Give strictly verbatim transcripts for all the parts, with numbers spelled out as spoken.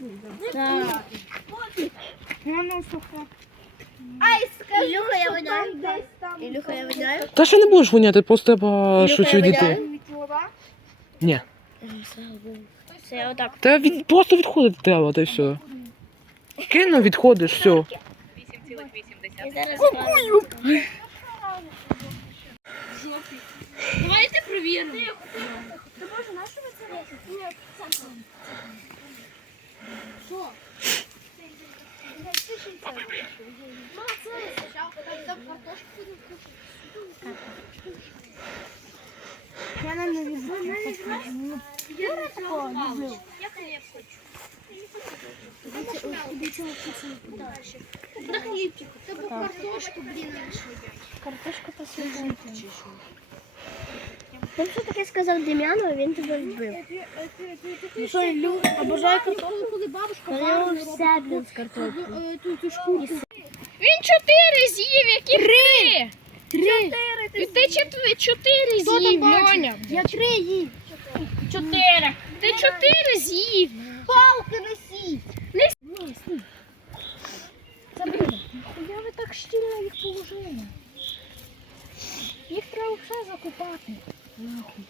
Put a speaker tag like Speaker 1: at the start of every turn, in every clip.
Speaker 1: Так.
Speaker 2: Воно сухо.
Speaker 1: Ай, скажи, Ілюха, я видаю. Ілюха, я видаю.
Speaker 3: Та ще не будеш воняти, просто треба швидше відійти. Ні.
Speaker 1: Все, отак.
Speaker 3: Та від, просто відходити треба, та й все. Кинув, відходиш, все.
Speaker 1: Я зараз Кукую!
Speaker 2: Давайте провіримо.
Speaker 1: Ти може, на що ви це робите? Ні, сам.
Speaker 2: Що?
Speaker 1: Мама, це там картошку будемо кушати.
Speaker 2: Я не люблю.
Speaker 1: Я не люблю. Я хліб хочу. На хлібчику. Це по картошку, блін, не швидять.
Speaker 2: Картошка посередині.
Speaker 1: Ти що таке сказав Дем'яну, він тебе вбив.
Speaker 2: Ну що, Ілю, обожаю картошку?
Speaker 1: Коли бабушка варила все, блін, з картоплею.
Speaker 2: Ту шкурку. Він чотири з'їв, які три. Три. І ти чотири, чотири з'їв, Льоня.
Speaker 1: Я три їв.
Speaker 2: Чотири. Ти чотири з'їв.
Speaker 1: Палки несіть.
Speaker 2: Забрали. Я ви так щільно їх положили. Їх треба все закопати. Нахуй.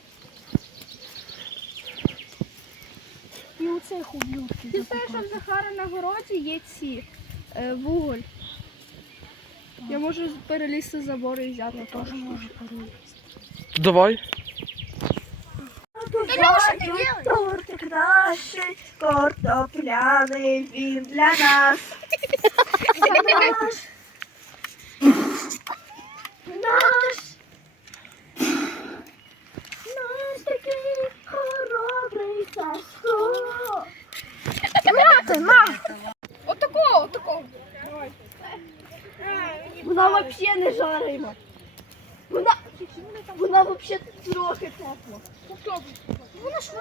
Speaker 2: І у цих ублюдків. Ти знаєш, що в Захара на городі є ці е, вуголь. Я можу перелізти з забору і взяти теж. Можу перелізти.
Speaker 3: Давай.
Speaker 4: Тортик наший, картопляний, він для нас. Наш. Наш. Наш такий хоробрий Сашко.
Speaker 2: Мати, на! Отакого, отакого.
Speaker 4: Вона взагалі не жарима. Вона, вона взагалі трохи тепла.
Speaker 2: Вона ж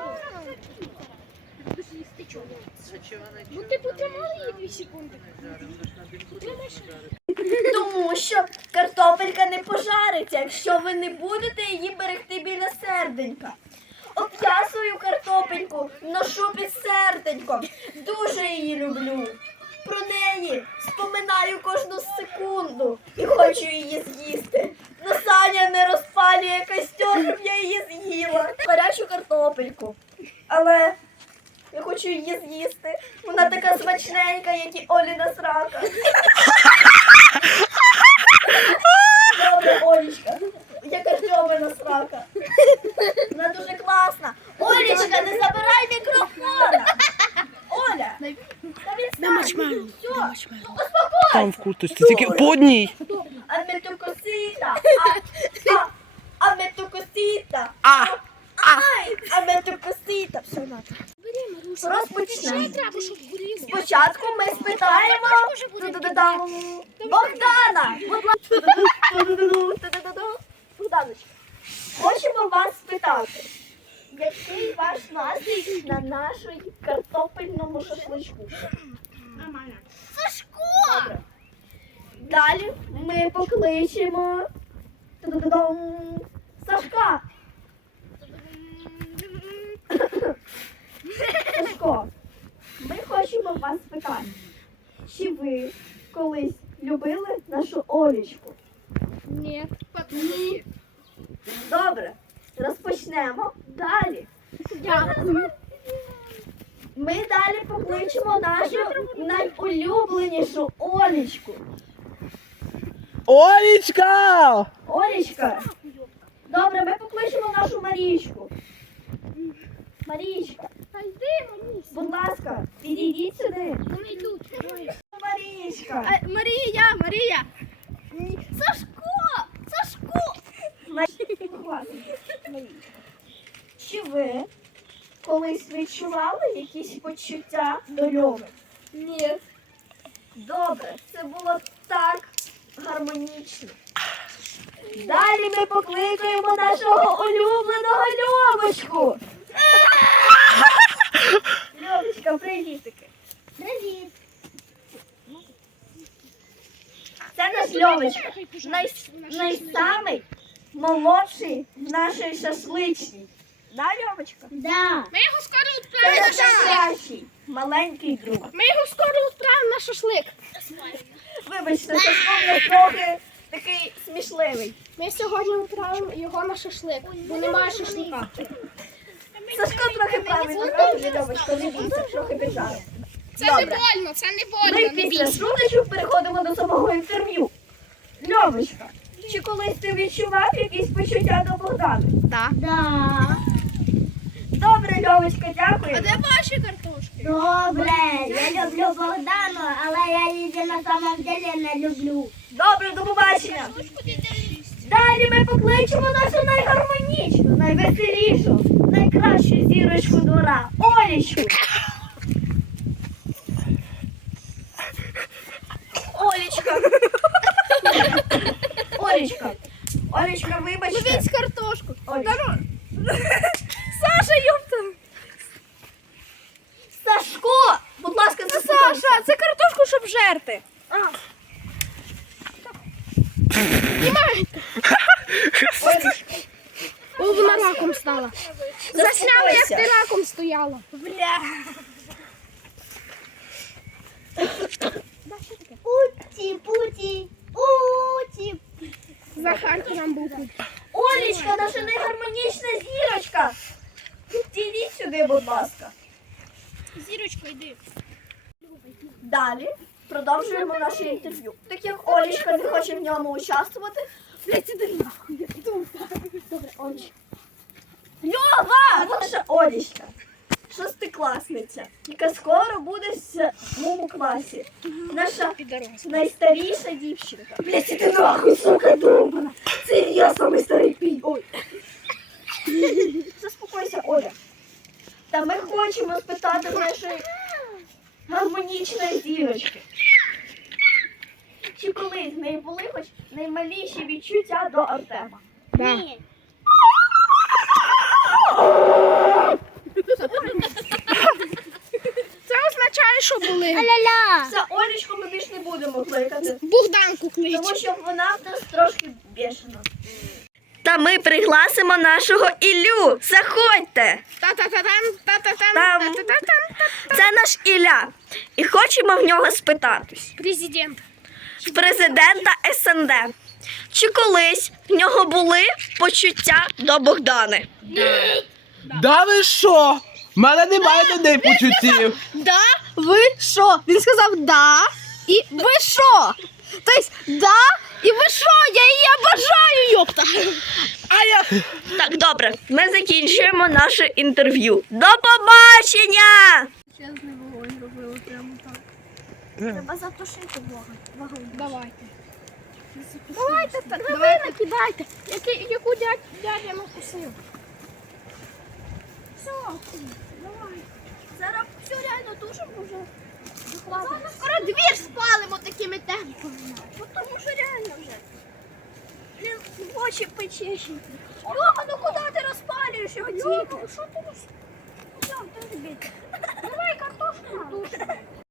Speaker 2: ну ти потримала її дві секунди.
Speaker 4: Тому що картопелька не пожариться, якщо ви не будете її берегти біля серденька. От я свою картопельку ношу під серденьком. Дуже її люблю. Про неї споминаю кожну секунду і хочу її з'їсти. Но Саня не розпалює костер, щоб я її з'їла. Гарячу картопельку. Але я хочу її з'їсти. Вона така смачненька, як і Оліна срака. Добре, Олічка. Яка Тьомина срака. Вона дуже класна. Олічка, не забирай мікрофона. Оля, та відстань. Все, успокойся.
Speaker 3: Там в курточці, тільки по одній.
Speaker 4: А ми ту косита. А, а, а ми ту косита.
Speaker 3: А,
Speaker 4: Ай, а ми ту косита. Все, надо. Розпочнемо. Спочатку ми спитаємо ту-ду-ду-дам. Богдана. Будь ласка. Ту-ду-ду-ду. Богданочка, хочемо вас спитати, який ваш настрій на нашому картопельному шашличку?
Speaker 2: Нормально.
Speaker 4: Добре. Далі ми покличемо ту-ду-ду-дам, Сашка. Сашко, ми хочемо вас спитати, чи ви колись любили нашу Олічку?
Speaker 2: Ні.
Speaker 4: Ні. Добре, розпочнемо далі.
Speaker 2: Дякую.
Speaker 4: Ми далі покличемо нашу найулюбленішу Олічку.
Speaker 3: Олічка!
Speaker 4: Олічка. Добре, ми покличемо нашу Марічку. Марічка,
Speaker 2: Та йди, мамусь.
Speaker 4: будь ласка, підійдіть сюди.
Speaker 2: Вони йдуть.
Speaker 4: Марічка.
Speaker 2: А, Марія, Марія.
Speaker 4: Сашко! Сашко! Чи ви колись відчували якісь почуття до Льови?
Speaker 2: Ні.
Speaker 4: Добре, це було так гармонічно. Далі ми покликаємо нашого улюбленого Льовочку. Льовочка, привітики.
Speaker 1: Привіт.
Speaker 4: Це наш Льовочка, най, найсамий молодший в нашій шашличній. Да, Льовочка?
Speaker 1: Да.
Speaker 2: Ми його скоро
Speaker 4: Це
Speaker 2: відправимо.
Speaker 4: найкращий. маленький друг.
Speaker 2: Ми його скоро відправимо на шашлик.
Speaker 4: Вибачте, Сашко в нас трохи такий смішливий.
Speaker 2: Ми сьогодні відправимо його на шашлик, бо немає шашлика.
Speaker 4: Сашко трохи правильно каже, Льовочка, не бійся, трохи біжав.
Speaker 2: Це
Speaker 4: Добре.
Speaker 2: не больно, це не больно,
Speaker 4: Ми
Speaker 2: не
Speaker 4: після
Speaker 2: бійся.
Speaker 4: шуточок переходимо до самого інтерв'ю. Льовочка, чи колись ти відчував якісь почуття до Богдана?
Speaker 2: Так.
Speaker 1: Да.
Speaker 4: Добре, Льовочка, дякую.
Speaker 2: Де ваші картошки?
Speaker 1: Добре, я люблю Богдану, але я її на самом деле не люблю.
Speaker 4: Добре, до побачення. Далі ми покличемо нашу найгармонічну, найвеселішу, найкращу зірочку двора Олічку. Олічка. Олічка. Олічка, вибачте.
Speaker 2: Ловіть картошку.
Speaker 4: Олічка. Саша, ёпта. Сашко, будь ласка, це Саша.
Speaker 2: Це картошку, щоб жерти.
Speaker 4: Олічка.
Speaker 2: О, вона раком стала. Засняли, як
Speaker 4: Заспокойся.
Speaker 2: ти раком стояла.
Speaker 4: Бля.
Speaker 1: Уті, путі, уті.
Speaker 2: Захарки нам був купить.
Speaker 4: Олічка, наша найгармонічна зірочка. Підійдіть сюди, будь ласка.
Speaker 2: Зірочко, йди.
Speaker 4: Далі продовжуємо наше інтерв'ю. Так як Олічка не хоче в ньому участвувати. Блять, іди нахуй, я піду. Добре, Олічка. Льова! Наша Олічка. Шестикласниця, яка скоро буде в моєму класі. Наша найстаріша дівчинка. Блять, іди нахуй, сука, довбана. Це я самий старий пій. Ой. Заспокойся, Оля. Та ми хочемо спитати в нашої гармонічної зірочки. Чи колись в неї були хоч наймаліші відчуття до Артема?
Speaker 1: Ні.
Speaker 2: Це означає, що були.
Speaker 1: Аля-ля.
Speaker 4: Все, Олічку ми більш не будемо кликати.
Speaker 2: Богданку клич.
Speaker 4: Тому що вона в нас трошки бешена. Та ми пригласимо нашого Іллю. Заходьте.
Speaker 2: Та-та-та-тан, та-та-тан,
Speaker 4: Там.
Speaker 2: та-та-тан.
Speaker 4: Це наш Ілля. І хочемо в нього спитатись.
Speaker 2: Президент.
Speaker 4: В президента ес ен де. Чи колись в нього були почуття до Богдани?
Speaker 3: Да ви що? В мене немає до неї почуттів.
Speaker 2: Да, ви що? Він сказав да і ви що? Тобто, да і ви що? Я її обожаю, йопта.
Speaker 3: А я...
Speaker 4: Так, добре, ми закінчуємо наше інтерв'ю. До побачення!
Speaker 2: Чесний вогонь робили прямо так.
Speaker 4: Треба затушити вогонь.
Speaker 2: Давайте. Давайте, так, давайте, кидайте. Яку, яку дядь, дядя накусив?
Speaker 4: Все, давай. Зараз все реально тушимо вже.
Speaker 1: Скоро двір спалимо такими темпами.
Speaker 4: Тому що реально вже. Блін, очі печешні. Льова, ну куди ти розпалюєш його? Льова, що ти розпалюєш? Давай картошку тушимо.